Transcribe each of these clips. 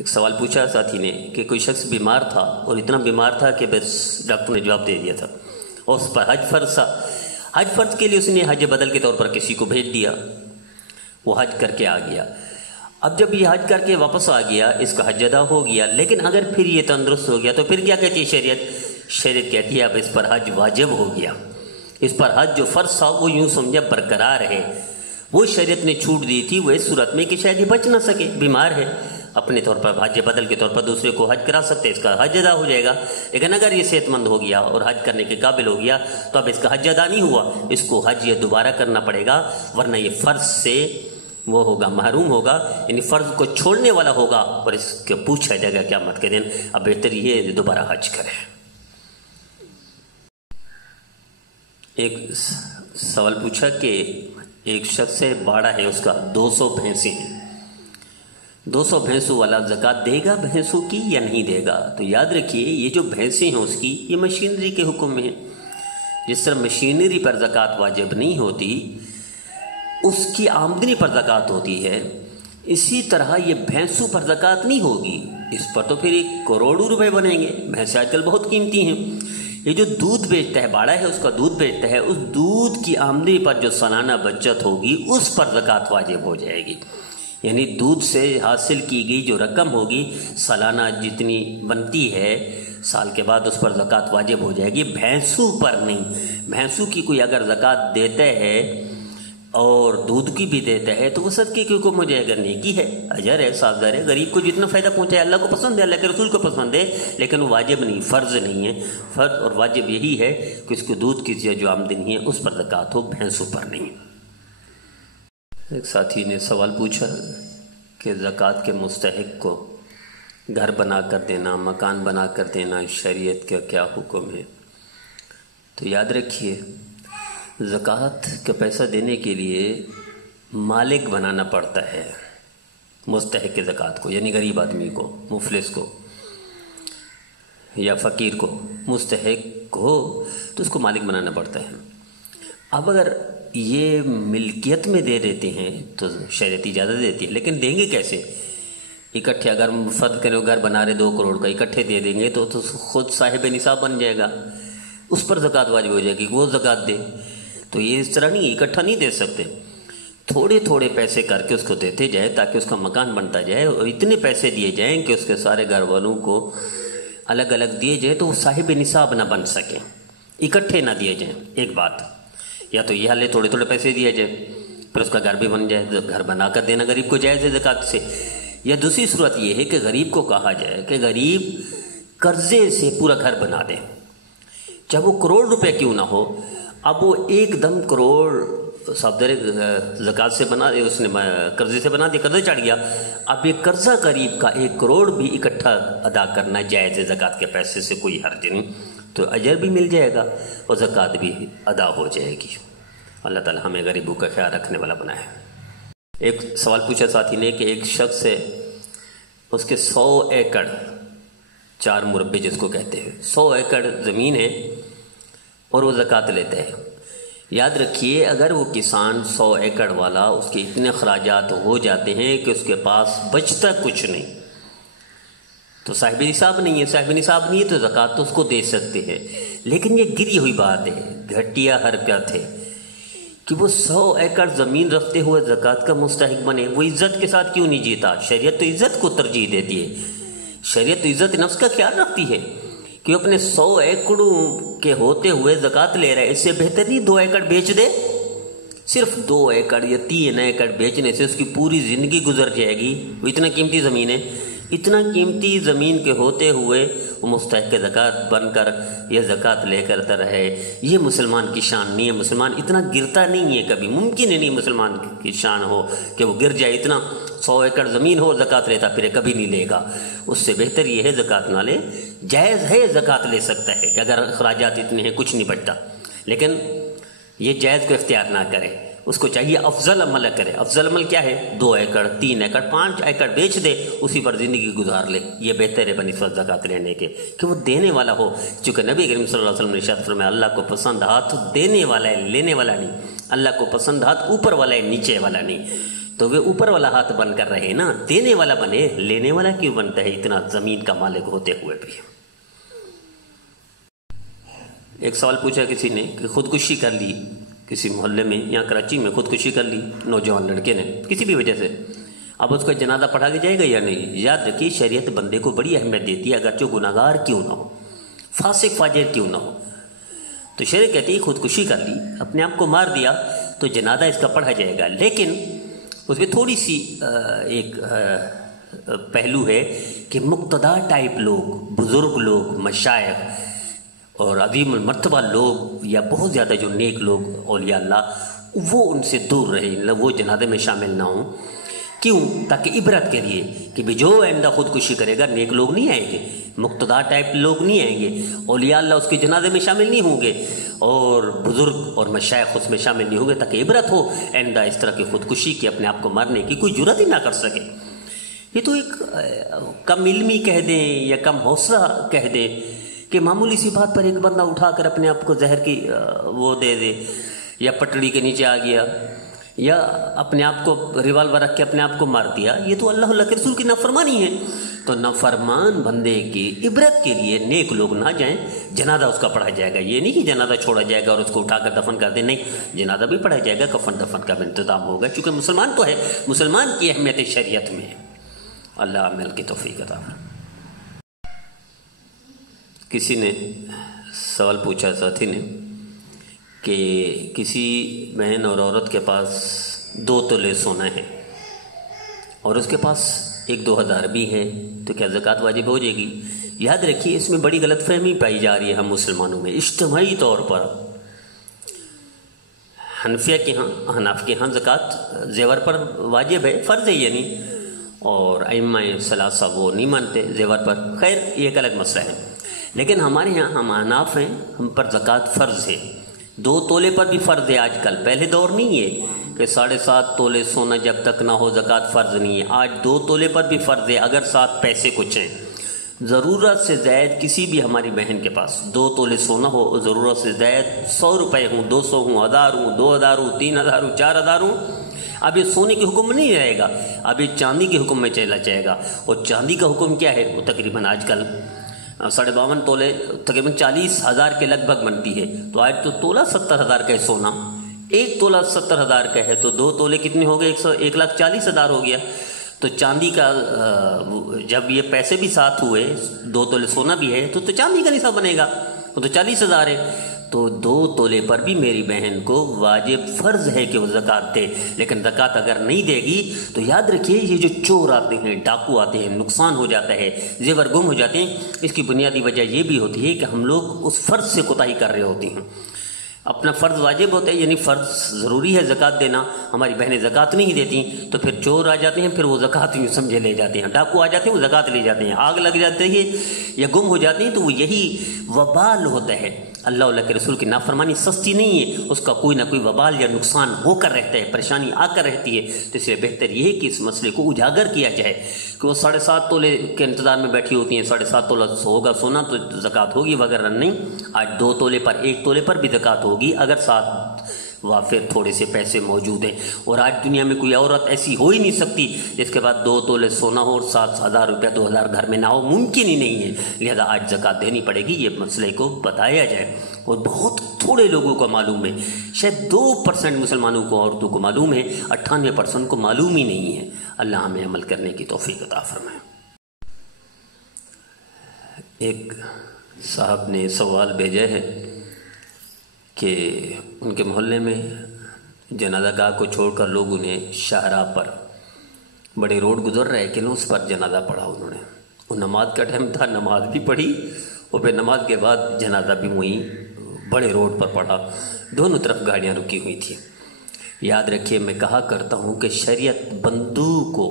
ایک سوال پوچھا ساتھی نے کہ کوئی شخص بیمار تھا اور اتنا بیمار تھا کہ بس ڈاکٹر نے جواب دے دیا تھا اور اس پر حج فرض تھا. حج فرض کے لیے اس نے حج بدل کے طور پر کسی کو بھیج دیا، وہ حج کر کے آ گیا. اب جب یہ حج کر کے واپس آ گیا اس کا حج ادا ہو گیا، لیکن اگر پھر یہ تندرست ہو گیا تو پھر کیا کہتی ہے شریعت کہتی ہے اب اس پر حج واجب ہو گیا. اس پر حج جو فرض تھا وہ یوں سمجھے برقرار ہے. وہ شریعت نے چھوٹ دی تھی وہ اس صورت میں کہ شاید یہ بچ نہ سکے، بیمار ہے، اپنے طور پر حج بدل کے طور پر دوسرے کو حج کرا سکتے، اس کا حج ادا ہو جائے گا. لیکن اگر یہ صحت مند ہو گیا اور حج کرنے کے قابل ہو گیا تو اب اس کا حج ادا نہیں ہوا، اس کو حج یہ دوبارہ کرنا پڑے گا، ورنہ یہ فرض سے وہ ہوگا، محروم ہوگا، یعنی فرض کو چھوڑنے والا ہوگا اور اس کے پوچھا جائے گا قیامت کے دن. اب بہتر یہ دوبارہ حج کرے. ایک سوال پوچھا کہ ایک شخص سے باڑا ہے، اس کا 200 بھینسیں ہیں، 200 بھینسوں والا زکوٰۃ دے گا بھینسوں کی یا نہیں دے گا؟ تو یاد رکھیے یہ جو بھینسیں ہیں اس کی یہ مشینری کے حکم میں ہیں. جس طرح مشینری پر زکوٰۃ واجب نہیں ہوتی، اس کی آمدنی پر زکوٰۃ ہوتی ہے، اسی طرح یہ بھینسوں پر زکوٰۃ نہیں ہوگی. اس پر تو پھر 1 کروڑ روپے بنیں گے. بھینسیں آج کل بہت قیمتی ہیں. یہ جو دودھ بیچتا ہے، باڑا ہے اس کا دودھ بیچتا ہے، اس دودھ کی آمدنی پر جو سالانہ بچت ہوگی اس پر زکوٰۃ واجب ہو جائے گی. یعنی دودھ سے حاصل کی گئی جو رقم ہوگی سالانہ جتنی بنتی ہے سال کے بعد اس پر زکوٰۃ واجب ہو جائے گی، بھینسوں پر نہیں. بھینسوں کی کوئی اگر زکوٰۃ دیتا ہے اور دودھ کی بھی دیتا ہے تو وہ صدقے کے حکم ہو جائے گا، نیکی ہے، اجر ہے، ثواب ہے. غریب کو جتنا فائدہ پہنچائے اللہ کو پسند ہے، اللہ کے رسول کو پسند ہے، لیکن وہ واجب نہیں، فرض نہیں ہے. فرض اور واجب یہی ہے کہ اس کو دودھ کی جو آمدنی ہے اس پر زکوٰۃ ہو، بھینسوں پر نہیں. ایک ساتھی نے سوال پوچھا کہ زکوٰۃ کے مستحق کو گھر بنا کر دینا، مکان بنا کر دینا، شریعت کا کیا حکم ہے؟ تو یاد رکھیے زکوٰۃ کا پیسہ دینے کے لیے مالک بنانا پڑتا ہے مستحق زکوٰۃ کو، یعنی غریب آدمی کو، مفلس کو یا فقیر کو. مستحق ہو تو اس کو مالک بنانا پڑتا ہے. اب اگر یہ ملکیت میں دے دیتے ہیں تو شریعت اجازت دیتی ہے، لیکن دیں گے کیسے؟ اکٹھے اگر فرض کریں گھر بنا رہے 2 کروڑ کا، اکٹھے دے دیں گے تو خود صاحب نصاب بن جائے گا، اس پر زکوٰۃ واجب ہو جائے گی، وہ زکوٰۃ دے. تو یہ اس طرح نہیں، اکٹھا نہیں دے سکتے، تھوڑے تھوڑے پیسے کر کے اس کو دیتے جائے تاکہ اس کا مکان بنتا جائے، اور اتنے پیسے دیے جائیں کہ اس کے سارے گھر والوں کو الگ الگ دیے جائے تو وہ صاحب نصاب نہ بن سکیں، اکٹھے نہ دیے جائیں. ایک بات یا تو یہ حل ہے تھوڑے تھوڑے پیسے دیے جائے پھر اس کا گھر بھی بن جائے، گھر بنا کر دینا غریب کو جائز ہے زکوٰۃ سے. یا دوسری صورت یہ ہے کہ غریب کو کہا جائے کہ غریب قرضے سے پورا گھر بنا دے، چاہے وہ کروڑ روپے کیوں نہ ہو. اب وہ ایک دم کروڑ صابدر زکوٰۃ سے بنا دے، اس نے قرضے سے بنا دیا، قرضے چڑھ گیا. اب یہ قرضہ غریب کا 1 کروڑ بھی اکٹھا ادا کرنا جائز ہے زکوٰۃ کے پیسے سے، کوئی حرج نہیں. تو اجر بھی مل جائے گا اور زکوٰۃ بھی ادا ہو جائے گی. اللہ تعالی ہمیں غریبوں کا خیال رکھنے والا بنائے. ایک سوال پوچھا ساتھی نے کہ ایک شخص ہے، اس کے 100 ایکڑ 4 مربع جس کو کہتے ہیں، 100 ایکڑ زمین ہے اور وہ زکوٰۃ لیتا ہے. یاد رکھیے اگر وہ کسان 100 ایکڑ والا اس کے اتنے اخراجات ہو جاتے ہیں کہ اس کے پاس بچتا کچھ نہیں تو صاحب نصاب نہیں ہے. صاحب نصاب نہیں ہے تو زکوٰۃ تو اس کو دے سکتے ہیں، لیکن یہ گری ہوئی بات ہے، گھٹیا حرکت ہے کہ وہ 100 ایکڑ زمین رکھتے ہوئے زکوٰۃ کا مستحق بنے. وہ عزت کے ساتھ کیوں نہیں جیتا؟ شریعت تو عزت کو ترجیح دیتی ہے، شریعت تو عزت نفس کا خیال رکھتی ہے کہ اپنے 100 ایکڑوں کے ہوتے ہوئے زکوٰۃ لے رہا ہے، اس سے بہتر نہیں 2 ایکڑ بیچ دے. صرف 2 ایکڑ یا 3 ایکڑ بیچنے سے اس کی پوری زندگی گزر جائے گی. وہ اتنا قیمتی زمین ہے، اتنا قیمتی زمین کے ہوتے ہوئے وہ مستحق زکوٰۃ بن کر یہ زکوٰۃ لے کرتا رہے. یہ مسلمان کی شان نہیں ہے. مسلمان اتنا گرتا نہیں ہے، کبھی ممکن ہی نہیں مسلمان کی شان ہو کہ وہ گر جائے. اتنا 100 ایکڑ زمین ہو زکوٰۃ لیتا پھر کبھی نہیں لے گا. اس سے بہتر یہ ہے زکوٰۃ نہ لے. جائز ہے زکوٰۃ لے سکتا ہے کہ اگر اخراجات اتنے ہیں کچھ نہیں بچتا، لیکن یہ جائز کو اختیار نہ کرے. اس کو چاہیے افضل عمل کرے. افضل عمل کیا ہے؟ 2 ایکڑ 3 ایکڑ 5 ایکڑ بیچ دے، اسی پر زندگی گزار لے. یہ بہتر ہے بنسبت زکوٰۃ لینے کے کہ وہ دینے والا ہو. چونکہ نبی کریم صلی اللہ علیہ وسلم نے ارشاد فرمایا اللہ کو پسند ہاتھ دینے والا ہے، لینے والا نہیں. اللہ کو پسند ہاتھ اوپر والا ہے، نیچے والا نہیں. तो वे ऊपर वाला हाथ बन कर रहे ना, देने वाला बने, लेने वाला क्यों बनता है इतना जमीन का मालिक होते हुए भी। एक सवाल पूछा किसी ने कि खुदकुशी कर ली किसी मोहल्ले में, यहाँ कराची में खुदकुशी कर ली नौजवान लड़के ने किसी भी वजह से, अब उसका जनाजा पढ़ा के जाएगा या नहीं। याद रखिए शरीयत बंदे को बड़ी अहमियत देती है, अगर जो गुनाहगार क्यों ना हो, फासिक फाजिर क्यों ना हो। तो शरीयत कहती है खुदकुशी कर ली, अपने आप को मार दिया, तो जनाजा इसका पढ़ा जाएगा। लेकिन उसमें थोड़ी सी एक पहलू है कि मुक्तदा टाइप लोग, बुज़ुर्ग लोग, मशाइख और अज़ीम मर्तबा लोग या बहुत ज़्यादा जो नेक लोग औलिया अल्लाह, वो उनसे दूर रहे, वो जनाजे में शामिल ना हों। क्यों? ताकि इबरत के लिए कि भी जो आइंदा खुदकुशी करेगा नेक लोग नहीं आएंगे, मुक्तदा टाइप लोग नहीं आएंगे, औलिया अल्लाह उसके जनाजे में शामिल नहीं होंगे और बुज़ुर्ग और मशाइख उसमें शामिल नहीं होंगे, ताकि इबरत हो आइंदा इस तरह की खुदकुशी की अपने आप को मारने की कोई जुर्रत ही ना कर सके। ये तो एक कम इल्मी कह दें या कम हौसला कह दें कि मामूली सी बात पर एक बंदा उठाकर अपने आप को जहर की वो दे दे, या पटड़ी के नीचे आ गया, या अपने आप को रिवाल्वर रख के अपने आप को मार दिया। ये तो अल्लाह के रसूल की नाफरमानी है। तो नाफरमान बंदे की इबरत के लिए नेक लोग ना जाएं, जनाजा उसका पढ़ा जाएगा। ये नहीं कि जनाजा छोड़ा जाएगा और उसको उठाकर दफन कर दे, नहीं, जनाजा भी पढ़ा जाएगा, कफन दफन का भी इंतजाम होगा, क्योंकि मुसलमान तो है, मुसलमान की अहमियत शरीयत में है। अल्लाह अमल की तौफीक अता फरमाए। किसी ने सवाल पूछा साथी ने कि किसी बहन और औरत के पास 2 तोले सोना है और उसके पास 1-2 हज़ार भी है, तो क्या ज़कात वाजिब हो जाएगी? याद रखिए इसमें बड़ी गलतफहमी पाई जा रही है हम मुसलमानों में। इज्तिमाई तौर पर हनफिया के यहाँ, हनाफ के यहाँ ज़कात ज़ेवर पर वाजिब है, फ़र्ज़ है यानी, और अइम्मा सलासा वो नहीं मानते ज़ेवर पर। खैर ये एक अलग मसला है, लेकिन हमारे यहाँ हम हनाफ हैं, हम पर ज़कात फ़र्ज़ है। 2 तोले पर भी फ़र्ज़ है आजकल, पहले दौर नहीं है कि 7.5 तोले सोना जब तक ना हो ज़कात फ़र्ज़ नहीं है। आज 2 तोले पर भी फ़र्ज़ है अगर 7 पैसे कुछ हैं। ज़रूरत से ज़ायद किसी भी हमारी बहन के पास 2 तोले सोना हो, ज़रूरत से ज़ायद 100 रुपये हूँ, 200 हूँ, 1000 हूँ, 2000 हूँ, 3000 हूँ, 4000 हूँ, अब ये सोने के हुक्म में नहीं रहेगा, अब ये चांदी के हुक्म में चला जाएगा। और चांदी का हुक्म क्या है? वो तकरीबन आजकल 52.5 तोले तकरीबन 40,000 के लगभग बनती है। तो आज तो तोला 70,000 का है सोना, 1 तोला 70,000 का है, तो 2 तोले कितने हो गए? 1,40,000 हो गया। तो चांदी का जब ये पैसे भी साथ हुए, 2 तोले सोना भी है, तो चांदी का निसाब बनेगा, वो तो 40,000 है। तो 2 तोले पर भी मेरी बहन को वाजिब फ़र्ज़ है कि वो ज़कात दे। लेकिन ज़कात अगर नहीं देगी तो याद रखिए ये जो चोर आते हैं, डाकू आते हैं, नुकसान हो जाता है, ज़ेवर गुम हो जाते हैं, इसकी बुनियादी वजह ये भी होती है कि हम लोग उस फ़र्ज़ से कोताही कर रहे होते हैं। अपना फ़र्ज़ वाजिब होता है, यानी फ़र्ज़ ज़रूरी है ज़कात देना, हमारी बहनें ज़कात नहीं देती, तो फिर चोर आ जाते हैं, फिर वो ज़कात यूँ समझे ले जाते हैं, डाकू आ जाते हैं, वो ज़कात ले जाते हैं, आग लग जाती है या गुम हो जाती हैं, तो वो यही वबाल होता है। अल्लाह के रसूल की नाफरमानी सस्ती नहीं है, उसका कोई ना कोई वबाल या नुकसान होकर रहता है, परेशानी आकर रहती है। तो इसलिए बेहतर यह है कि इस मसले को उजागर किया जाए कि वो 7.5 तोले के इंतज़ार में बैठी होती हैं, 7.5 तोला होगा सोना तो ज़कात होगी, वगैरह नहीं। आज 2 तोले पर, 1 तोले पर भी ज़कात होगी अगर 7 व फिर थोड़े से पैसे मौजूद हैं। और आज दुनिया में कोई औरत ऐसी हो ही नहीं सकती जिसके बाद 2 तोले सोना हो और 7,000 रुपया 2,000 घर में ना हो, मुमकिन ही नहीं है। लिहाजा आज ज़कात देनी पड़ेगी, ये मसले को बताया जाए। और बहुत थोड़े लोगों को मालूम है, शायद 2% मुसलमानों को, औरतों को मालूम है, 98% को मालूम ही नहीं है। अल्लाह हमें अमल करने की तौफीक अता फरमाए। एक साहब ने सवाल भेजा है कि उनके मोहल्ले में जनाज़ागाह को छोड़कर लोग उन्हें शाहराह पर बड़े रोड गुजर रहे कि उस पर जनाजा पढ़ा उन्होंने। वो नमाज का टाइम था, नमाज भी पढ़ी और फिर नमाज के बाद जनाजा भी वहीं बड़े रोड पर पढ़ा, दोनों तरफ गाड़ियाँ रुकी हुई थी। याद रखिए मैं कहा करता हूँ कि शरीयत बंदू को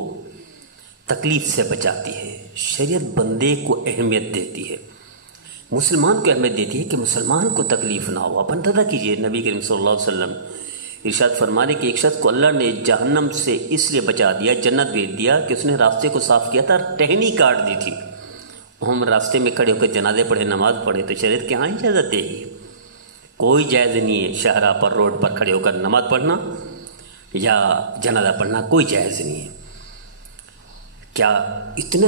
तकलीफ़ से बचाती है, शरीयत बंदे को अहमियत देती है, मुसलमान को अहमियत देती है कि मुसलमान को तकलीफ़ ना हो। आप अंदाज़ा कीजिए नबी करीम सल्लल्लाहु अलैहि वसल्लम इरशाद फरमाने कि एक शख्स को अल्लाह ने जहन्नम से इसलिए बचा दिया, जन्नत भेज दिया कि उसने रास्ते को साफ़ किया था, टहनी काट दी थी। हम रास्ते में खड़े होकर जनाजे पढ़े, नमाज पढ़े, तो शरीयत के यहाँ इजाज़त देगी? कोई जायज़ नहीं है शाहराह पर, रोड पर खड़े होकर नमाज पढ़ना, या जनाजा पढ़ना कोई जायज़ नहीं है। क्या इतना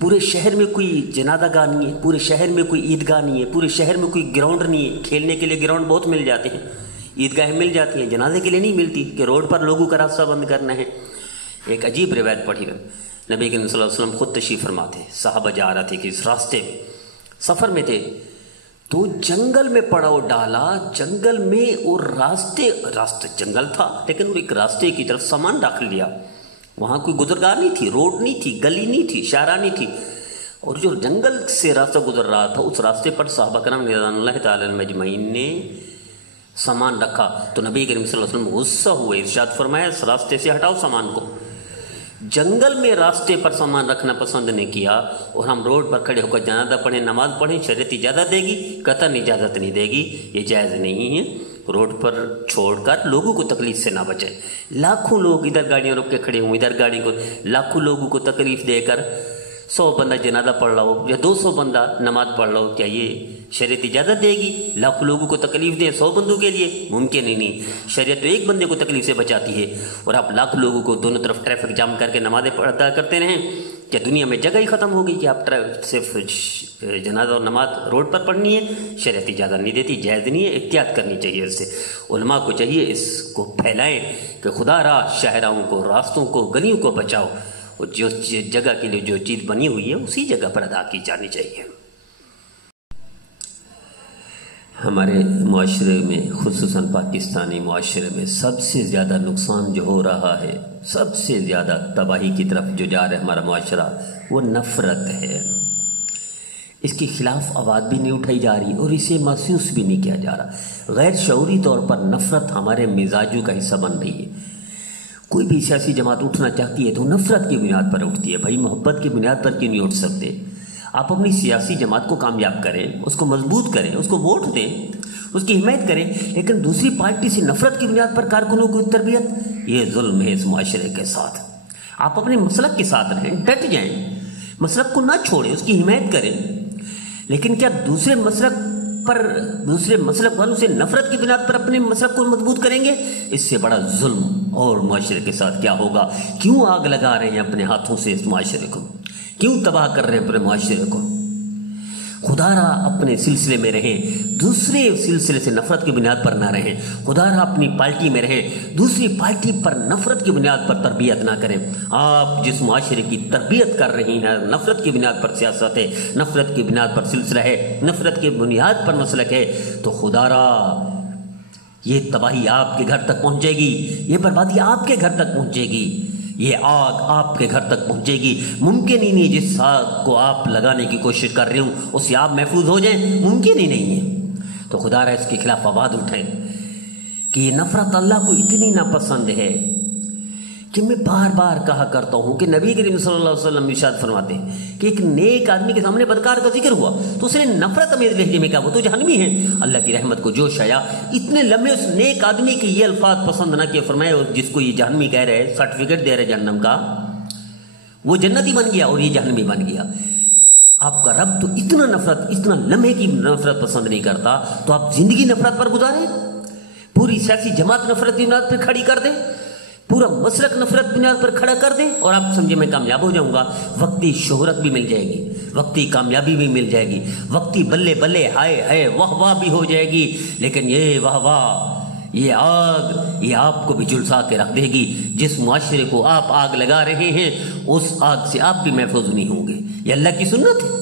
पूरे शहर में कोई जनाजा गाह नहीं है, पूरे शहर में कोई ईदगाह नहीं है, पूरे शहर में कोई ग्राउंड नहीं है? खेलने के लिए ग्राउंड बहुत मिल जाते हैं, ईदगाहें मिल जाती हैं, जनाजे के लिए नहीं मिलती कि रोड पर लोगों का रास्ता बंद करना है। एक अजीब रिवायत पढ़ी है, नबी करीम सल्लल्लाहु अलैहि वसल्लम खुद तशरीफ़ फरमा थे, साहबा जा रहे थे कि इस रास्ते में सफ़र में थे तो जंगल में पड़ाव डाला, जंगल में और रास्ते जंगल था लेकिन वो एक रास्ते की तरफ सामान रख लिया। वहाँ कोई गुजरगार नहीं थी, रोड नहीं थी, गली नहीं थी, शारा नहीं थी, और जो जंगल से रास्ता गुजर रहा था उस रास्ते पर साहबा करम रिज़वानुल्लाहि तआला अलैहिम अजमईन ने सामान रखा। तो नबी करीम सल्लल्लाहु अलैहि वसल्लम गुस्सा हुए, इरशाद फरमाया इस रास्ते से हटाओ सामान को। जंगल में रास्ते पर सामान रखना पसंद नहीं किया और हम रोड पर खड़े होकर जनाजा पढ़ें, नमाज पढ़ें, शरीयत इजाज़त देगी? कतई इजाज़त नहीं देगी, ये जायज़ नहीं है। रोड पर छोड़कर लोगों को तकलीफ से ना बचाए। लाखों लोग इधर गाड़ियाँ रोक के खड़े हों, इधर गाड़ी को, लाखों लोगों को तकलीफ देकर 100 बंदा जनाजा पढ़ रहा हो या 200 बंदा नमाज पढ़ रहा हो, क्या ये शरीयत इजाज़त देगी? लाखों लोगों को तकलीफ दें 100 बंदों के लिए? मुमकिन ही नहीं। शरीयत तो एक बंदे को तकलीफ से बचाती है और आप लाख लोगों को दोनों तरफ ट्रैफिक जाम करके नमाज़ें अदा करते रहें, क्या दुनिया में जगह ही ख़त्म हो गई कि आप सिर्फ जनाजा और नमाज रोड पर पढ़नी है? शरीयत इजाज़त नहीं देती, जायज़ नहीं है, एहतियात करनी चाहिए। इससे उलमा को चाहिए इसको फैलाएं कि खुदा राह शाहराहों को, रास्तों को, गलियों को बचाओ, और जो जगह के लिए जो चीज़ बनी हुई है उसी जगह पर अदा की जानी चाहिए। हमारे मुआशरे में, खुसूसन पाकिस्तानी मुआशरे में सबसे ज़्यादा नुकसान जो हो रहा है, सबसे ज़्यादा तबाही की तरफ जो जा रहा है हमारा मुआशरा, वो नफ़रत है। इसके ख़िलाफ़ आवाज़ भी नहीं उठाई जा रही और इसे महसूस भी नहीं किया जा रहा। गैर शऊरी तौर पर नफ़रत हमारे मिजाजों का हिस्सा बन रही है। कोई भी सियासी जमात उठना चाहती है तो नफ़रत की बुनियाद पर उठती है। भाई मोहब्बत की बुनियाद पर क्यों नहीं उठ सकते? आप अपनी सियासी जमात को कामयाब करें, उसको मजबूत करें, उसको वोट दें, उसकी हिमायत करें, लेकिन दूसरी पार्टी से नफ़रत की बुनियाद पर कारकुनों को तरबियत, ये जुल्म है इस मुआशरे के साथ। आप अपने मसलक के साथ रहें, डट जाएं, मसलक को ना छोड़ें, उसकी हिमायत करें, लेकिन क्या दूसरे मसलक वालों से नफ़रत की बुनियाद पर अपने मसलक को मजबूत करेंगे? इससे बड़ा जुल्म और मुआशरे के साथ क्या होगा? क्यों आग लगा रहे हैं अपने हाथों से इस मुआशरे को? क्यों तबाह कर रहे हैं अपने मुआशरे को? खुदारा अपने सिलसिले में रहें, दूसरे सिलसिले से नफ़रत की बुनियाद पर ना रहें। खुदारा अपनी पार्टी में रहें, दूसरी पार्टी पर नफ़रत की बुनियाद पर तरबियत ना करें। आप जिस मुआशरे की तरबियत कर रही हैं, नफ़रत की बुनियाद पर सियासत है, नफ़रत की बुनियाद पर सिलसिला है, नफ़रत की बुनियाद पर मसलक है, तो खुदारा ये तबाही आपके घर तक पहुँचेगी, ये बर्बादी आपके घर तक पहुँचेगी, ये आग आपके घर तक पहुंचेगी। मुमकिन ही नहीं जिस आग को आप लगाने की कोशिश कर रहे हो उससे आप महफूज हो जाएं, मुमकिन ही नहीं है। तो खुदा रहा इसके खिलाफ आवाज़ उठाएं कि ये नफ़रत अल्लाह को इतनी नापसंद है कि मैं बार बार कहा करता हूँ कि नबी करीम सल्लल्लाहु अलैहि वसल्लम इरशाद फरमाते हैं कि एक नेक आदमी के सामने बदकार का जिक्र हुआ तो उसने नफरत में लहजे में कहा वो तो जहन्नमी है। अल्लाह की रहमत को जोश आया, इतने लम्बे उस नेक आदमी के ये अल्फाज पसंद न किए, फरमाए जिसको ये जहन्नमी कह रहे हैं, सर्टिफिकेट दे रहे जहन्नम का, वो जन्नती बन गया और ये जहन्नमी बन गया। आपका रब तो इतना नफरत, इतना लम्हे की नफरत पसंद नहीं करता, तो आप जिंदगी नफरत पर गुजारें, पूरी सियासी जमात नफरत की बुनियाद पर खड़ी कर दें, पूरा मसलक नफरत बुनियाद पर खड़ा कर दें और आप समझे मैं कामयाब हो जाऊंगा। वक्ती शोहरत भी मिल जाएगी, वक्ती कामयाबी भी मिल जाएगी, वक्ती बल्ले बल्ले हाय हाय वाह वाह भी हो जाएगी, लेकिन ये वाह वाह, ये आग, ये आपको भी झुलसा के रख देगी। जिस मुआशरे को आप आग लगा रहे हैं उस आग से आप भी महफूज नहीं होंगे। ये अल्लाह की सुन्नत है।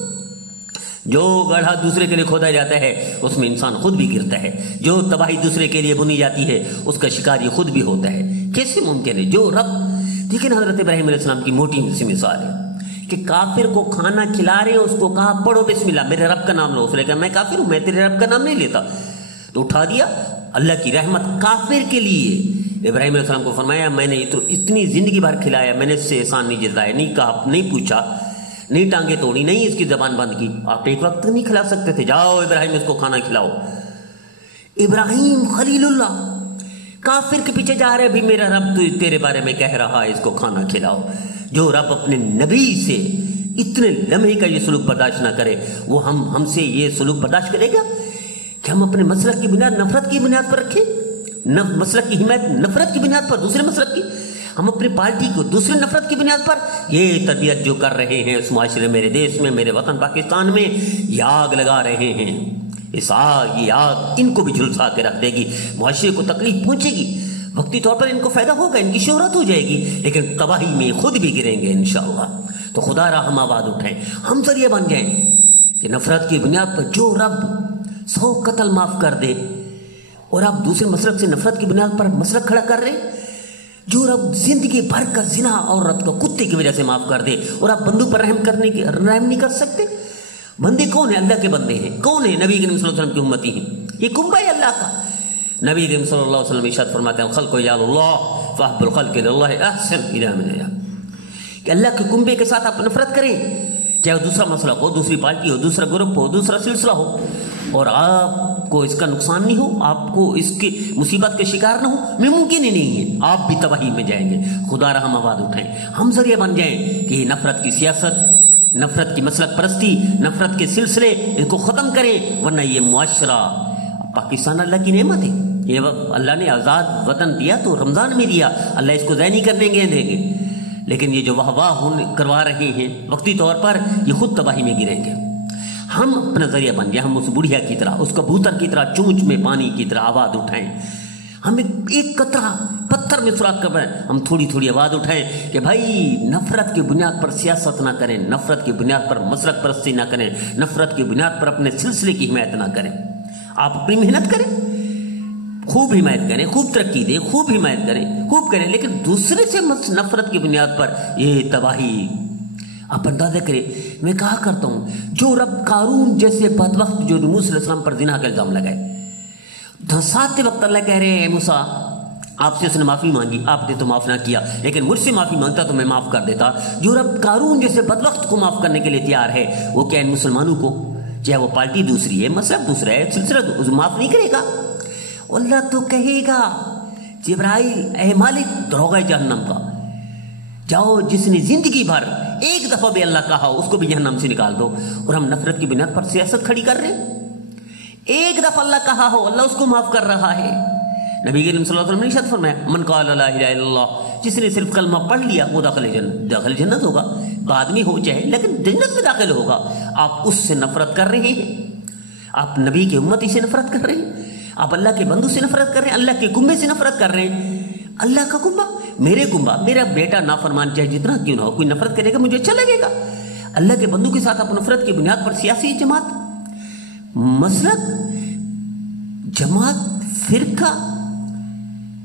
जो गड्ढा दूसरे के लिए खोदा जाता है उसमें इंसान खुद भी गिरता है, जो तबाही दूसरे के लिए बुनी जाती है उसका शिकार ये खुद भी होता है। कैसे मुमकिन है? जो रब, देखिए ना हजरत इब्राहिम अलैहिस्सलाम की मोटी सी मिसाल है कि काफिर को खाना खिला रहे हैं, उसको कहा पढ़ो बिस्मिल्लाह, मेरे रब का नाम लो। उसने कहा मैं काफिर हूं, मैं तेरे रब का नाम नहीं लेता, तो उठा दिया। अल्लाह की रहमत काफिर के लिए। इब्राहिम अलैहिस्सलाम को फरमाया मैंने तो इतनी जिंदगी भर खिलाया, मैंने इससे एहसान नहीं जताया, नहीं कहा, नहीं पूछा, नहीं टांगे तोड़ी, नहीं इसकी जबान बंद की। आप एक वक्त नहीं खिला सकते थे, जाओ इब्राहिम इसको खाना खिलाओ। इब्राहिम खलीलुल्लाह काफिर के पीछे जा रहे, भी मेरा रब तो तेरे बारे में कह रहा है इसको खाना खिलाओ। जो रब अपने नबी से इतने लम्हे का ये सलूक बर्दाश्त ना करे, वो हमसे ये सलूक बर्दाश्त करेगा कि हम अपने मसलक की बुनियाद नफरत की बुनियाद पर रखें? मसलक की हिमायत नफरत की बुनियाद पर, दूसरे मसलक की, हम अपनी पार्टी को दूसरे नफरत की बुनियाद पर, ये तरबियत जो कर रहे हैं उस माशरे, मेरे देश में, मेरे वतन पाकिस्तान में, ये आग लगा रहे हैं। इस आग, ये आग इनको भी झुलसा के रख देगी, माशरे को तकलीफ पहुंचेगी, वक्ती तौर पर इनको फायदा होगा, इनकी शोहरत हो जाएगी, लेकिन तबाही में खुद भी गिरेंगे इंशाअल्लाह। तो खुदा रहा हम आवाज उठाएं, हम जरिए बन जाएं कि नफरत की बुनियाद पर जो रब 100 कत्ल माफ कर दे, और आप दूसरे मसलक से नफरत की बुनियाद पर मसलक खड़ा कर रहे, जो रब जिंदगी भर का जिना औरत को कुत्ते की वजह से माफ कर दे, और आप बंदों पर रहम नहीं कर सकते। बंदे कौन है? अल्लाह के बंदे हैं। कौन है? नबी करीम सल्लल्लाहु अलैहि वसल्लम की उम्मती हैं। ये कुंबा है अल्लाह का। नबी करीम सल्लल्लाहु अलैहि वसल्लम इरशाद फरमाते हैं, खल्क़ु यालुल्लाह फहब्बुल खल्क़ि लिल्लाहि अहसन इला मिन या, कि अल्लाह के कुंबे के साथ आप नफरत करें, चाहे वो दूसरा मसला हो, दूसरी पार्टी हो, दूसरा ग्रुप हो, दूसरा सिलसिला हो, और आपको इसका नुकसान नहीं हो, आपको इसकी मुसीबत के शिकार ना हो, मुमकिन ही नहीं है, आप भी तबाही में जाएंगे। खुदा रहा हम आवाज उठाएं, हम जरिए बन जाएं कि नफरत की सियासत, नफरत की मसलक परस्ती, नफरत के सिलसिले, इनको खत्म करें, वरना ये मुआशरा, पाकिस्तान अल्लाह की नेमत है, ये अल्लाह ने आज़ाद वतन दिया तो रमज़ान में दिया, अल्लाह इसको ज़ाय नहीं करने देंगे, लेकिन ये जो वाह करवा रहे हैं वक्ती तौर पर, ये खुद तबाही में गिरेंगे। हम अपना जरिया बन गया, हम उस बुढ़िया की तरह, उस कबूतर की तरह, चूंच में पानी की तरह आवाज़ उठाएं, हम एक कतरा पत्थर में सुराख कर, हम थोड़ी थोड़ी आवाज़ उठाएं कि भाई नफरत की बुनियाद पर सियासत ना करें, नफरत की बुनियाद पर मसलक परस्ती ना करें, नफरत की बुनियाद पर अपने सिलसिले की हिमायत ना करें। आप अपनी मेहनत करें, खूब हिमायत करें, खूब तरक्की दें, खूब हिमायत करें, खूब करें, लेकिन दूसरे से नफरत की बुनियाद पर ये तबाही आप अंदाजा करें। मैं कहा करता हूं, जो रब कारून जैसे बदबख्त जो मूसा अलैहिस्सलाम पर जिना का इल्जाम लगाए, धसाते वक्त अल्लाह कह रहे हैं, मूसा आपसे उसने माफी मांगी, आपने तो माफ ना किया, लेकिन मुझसे माफी मांगता तो मैं माफ कर देता। जो रब कारून जैसे बदबख्त को माफ करने के लिए तैयार है, वो क्या इन मुसलमानों को, चाहे वो पार्टी दूसरी है, मसलब दूसरा है, सिलसिला माफ नहीं करेगा? अल्लाह तो कहेगा, जिब्राइल ए मालिक दरोगा जहन्नम का, जाओ, जिसने जिंदगी भर एक दफा भी अल्लाह कहा उसको भी जहन्नम से निकाल दो। और हम नफरत की बुनियाद पर सियासत खड़ी कर रहे हैं। एक दफा अल्लाह कहा हो, अल्लाह उसको माफ कर रहा है। नबी करीम सल्लल्लाहु अलैहि वसल्लम ने इरशाद फरमाया, मन क़ाला ला इलाहा इल्लल्लाह, जिसने सिर्फ कलमा पढ़ लिया वो दाखिल जन्नत होगा, बाद में हो चाहे, लेकिन जन्नत में दाखिल होगा। आप उससे नफरत कर रहे हैं, आप नबी की उम्मती से नफरत कर रहे हैं, आप अल्लाह के बंदू से नफरत कर रहे हैं, अल्लाह के कुंबे से नफरत कर रहे हैं। अल्लाह का कुंबा, मेरे कुंबा, मेरा बेटा नाफरमान चाहे जितना क्यों ना हो, कोई नफरत करेगा मुझे अच्छा लगेगा। अल्लाह के बंदू के साथ आप नफरत की बुनियाद पर सियासी जमात, मसलक, जमात, फिरका,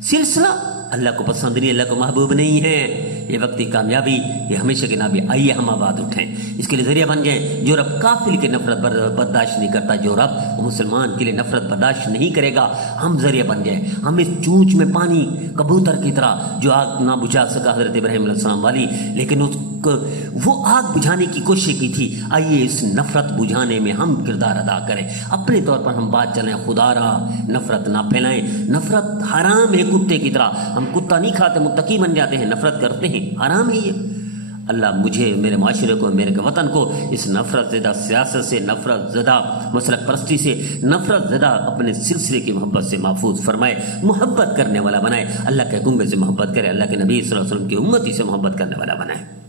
सिलसिला अल्लाह को पसंद नहीं, अल्लाह को महबूब नहीं है, ये वक्ती कामयाबी, ये हमेशा की नाबी। आइए हम आवाज़ उठें, इसके लिए जरिया बन जाए। जो रब काफिल की नफरत बर्दाश्त नहीं करता, जो रब मुसलमान के लिए नफरत बर्दाश्त नहीं करेगा, हम जरिया बन जाए। हम इस चूंच में पानी कबूतर की तरह जो आग ना बुझा सका हजरत इब्राहिम अलैहिस्सलाम वाली, लेकिन वो आग बुझाने की कोशिश की थी। आइए इस नफरत बुझाने में हम किरदार अदा करें, अपने तौर पर हम बात चलाएं, खुदा रहा नफरत ना फैलाएं। नफरत हराम है कुत्ते की तरह, हम कुत्ता नहीं खाते, मुत्तकी बन जाते हैं, नफरत करते हैं, हराम है ये। अल्लाह मुझे, मेरे माशरे को, मेरे वतन को इस नफरत ज़दा सियासत से, नफरत ज़दा मसलक परस्ती से, नफरत ज़दा अपने सिलसिले की मोहब्बत से महफूज फरमाए, मोहब्बत करने वाला बनाए, अल्लाह के कुंबे से मोहब्बत करे, अल्लाह के नबी सल्लल्लाहु अलैहि वसल्लम की उम्मती से मोहब्बत करने वाला बनाए।